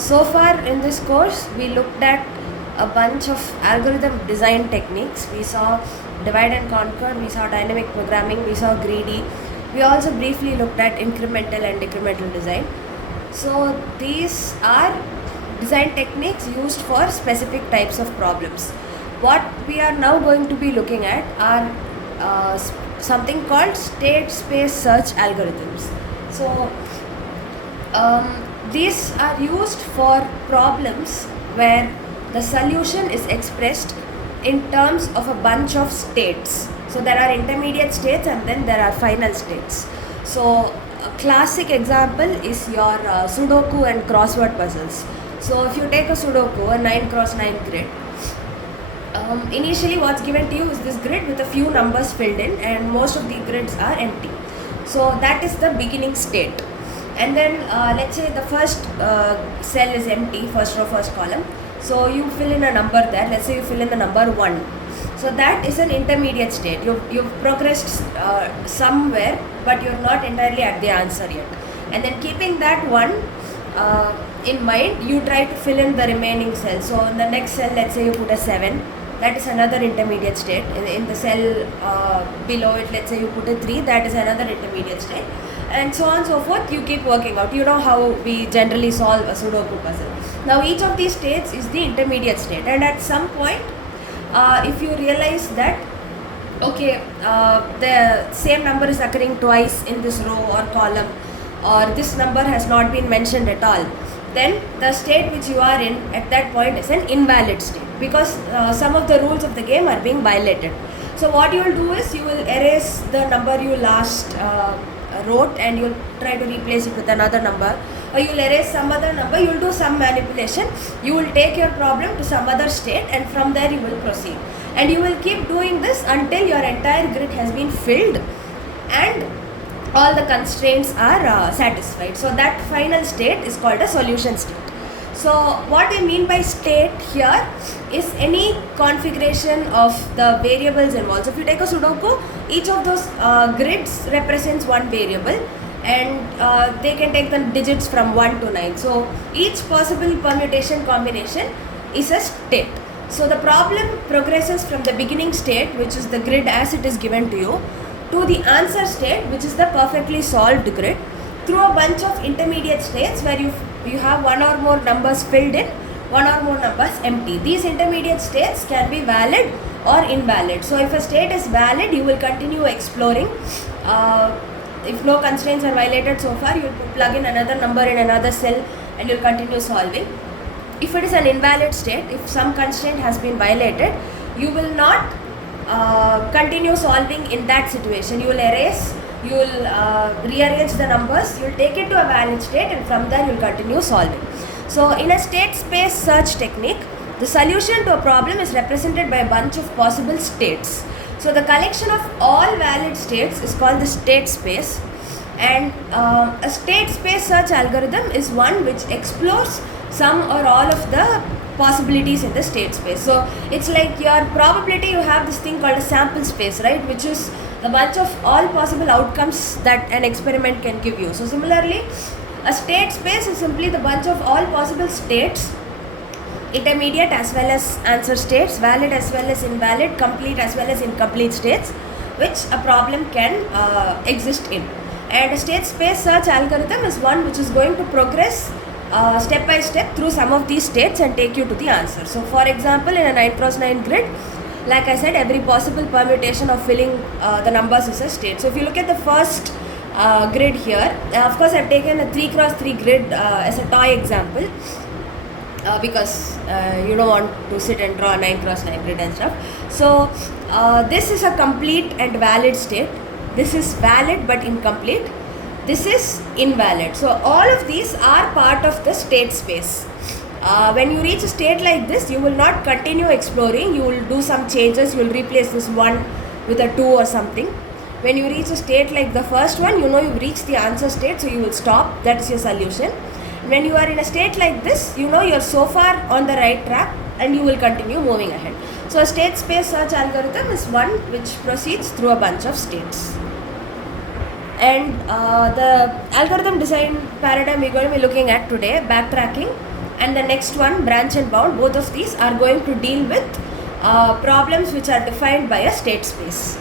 So far in this course, we looked at a bunch of algorithm design techniques. We saw divide and conquer, we saw dynamic programming, we saw greedy. We also briefly looked at incremental and decremental design. So these are design techniques used for specific types of problems. What we are now going to be looking at are something called state space search algorithms. So these are used for problems where the solution is expressed in terms of a bunch of states. So there are intermediate states and then there are final states. So a classic example is your Sudoku and crossword puzzles. So if you take a Sudoku, a 9x9 grid, initially what's given to you is this grid with a few numbers filled in, and most of the grids are empty. So that is the beginning state. And then let's say the first cell is empty, first row, first column. So you fill in a number there. Let's say you fill in the number 1. So that is an intermediate state. You've progressed somewhere, but you're not entirely at the answer yet. And then keeping that one in mind, you try to fill in the remaining cells. So in the next cell, let's say you put a 7. That is another intermediate state. In the cell below it, let's say you put a 3. That is another intermediate state. And so on and so forth. You keep working out. You know how we generally solve a Sudoku puzzle. Now each of these states is the intermediate state, and at some point if you realize that okay, the same number is occurring twice in this row or column, or this number has not been mentioned at all, then the state which you are in at that point is an invalid state, because some of the rules of the game are being violated. So what you will do is you will erase the number you last wrote and you will try to replace it with another number, or you will erase some other number, you will do some manipulation, you will take your problem to some other state, and from there you will proceed. And you will keep doing this until your entire grid has been filled and all the constraints are satisfied. So that final state is called a solution state. So what I mean by state here is any configuration of the variables involved. So if you take a Sudoku, each of those grids represents one variable, and they can take the digits from 1 to 9. So each possible permutation combination is a state. So the problem progresses from the beginning state, which is the grid as it is given to you, to the answer state, which is the perfectly solved grid, through a bunch of intermediate states where you have one or more numbers filled in, one or more numbers empty. These intermediate states can be valid or invalid. So if a state is valid, you will continue exploring. If no constraints are violated so far, you will plug in another number in another cell and you will continue solving. If it is an invalid state, if some constraint has been violated, you will not continue solving in that situation. You will erase, you will rearrange the numbers, you will take it to a valid state, and from there you will continue solving. So in a state space search technique, the solution to a problem is represented by a bunch of possible states. So the collection of all valid states is called the state space, and a state space search algorithm is one which explores some or all of the possibilities in the state space. So it's like your probability, you have this thing called a sample space, right, which is a bunch of all possible outcomes that an experiment can give you. So similarly, a state space is simply the bunch of all possible states, intermediate as well as answer states, valid as well as invalid, complete as well as incomplete states, which a problem can exist in. And a state space search algorithm is one which is going to progress step by step through some of these states and take you to the answer. So for example, in a 9x9 grid, like I said, every possible permutation of filling the numbers is a state. So if you look at the first grid here, of course I've taken a 3x3 grid as a toy example, because you don't want to sit and draw a 9x9 grid and stuff. So this is a complete and valid state. This is valid but incomplete. This is invalid. So all of these are part of the state space. When you reach a state like this, you will not continue exploring. You will do some changes. You will replace this 1 with a 2 or something. When you reach a state like the first one, you know you've reached the answer state, so you will stop. That is your solution. When you are in a state like this, you know you're so far on the right track and you will continue moving ahead. So a state space search algorithm is one which proceeds through a bunch of states. And the algorithm design paradigm we're going to be looking at today, backtracking, and the next one, branch and bound, both of these are going to deal with problems which are defined by a state space.